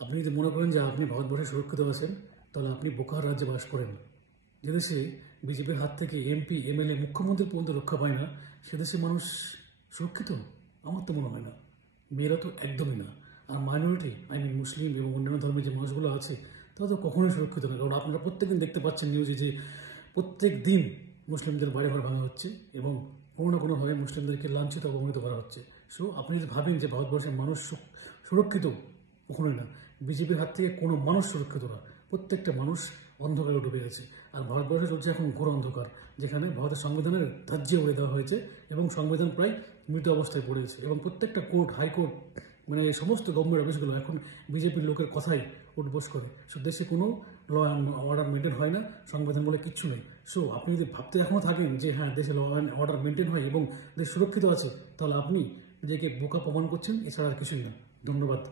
আপনি যদি মনে করেন যে আপনি ভারতবর্ষে সুরক্ষিত আছেন, তাহলে আপনি বোকার রাজ্যে বাস করেন। যে দেশে বিজেপির হাত থেকে এমপি, এমএলএ, মুখ্যমন্ত্রী পর্যন্ত রক্ষা পায় না, সে দেশে মানুষ সুরক্ষিত? আমার তো মনে হয় না। মেয়েরা তো একদমই না। আর মাইনরিটি, মুসলিম এবং অন্যান্য ধর্মের যে মানুষগুলো আছে, তারা তো কখনোই সুরক্ষিত না। কারণ আপনারা প্রত্যেকদিন দেখতে পাচ্ছেন নিউজে যে প্রত্যেক দিন মুসলিমদের বাড়ি ঘর ভাঙা হচ্ছে এবং কোনো না কোনোভাবে মুসলিমদেরকে লাঞ্ছিত, অবমানিত করা হচ্ছে। সো আপনি যদি ভাবেন যে ভারতবর্ষের মানুষ সুরক্ষিত, কখনোই না। বিজেপির হাত থেকে কোনো মানুষ সুরক্ষিত না। প্রত্যেকটা মানুষ অন্ধকারে ডুবে গেছে। আর ভারতবর্ষে চলছে এখন ঘোর অন্ধকার, যেখানে ভারতের সংবিধানের ধার্য করে দেওয়া হয়েছে এবং সংবিধান প্রায় মৃত অবস্থায় পড়েছে এবং প্রত্যেকটা কোর্ট, হাইকোর্ট, মানে এই সমস্ত গভর্নমেন্ট অফিসগুলো এখন বিজেপির লোকের কথাই উঠবোস করে। সো দেশে কোনো ল অ্যান্ড অর্ডার মেনটেন হয় না, সংবিধান বলে কিচ্ছু নেই। সো আপনি যদি ভাবতে এখনও থাকেন যে হ্যাঁ, দেশে ল অ্যান্ড অর্ডার মেনটেন হয় এবং দেশ সুরক্ষিত আছে, তাহলে আপনি নিজেকে বোকা প্রমাণ করছেন, এছাড়া আর কিছুই না। ধন্যবাদ।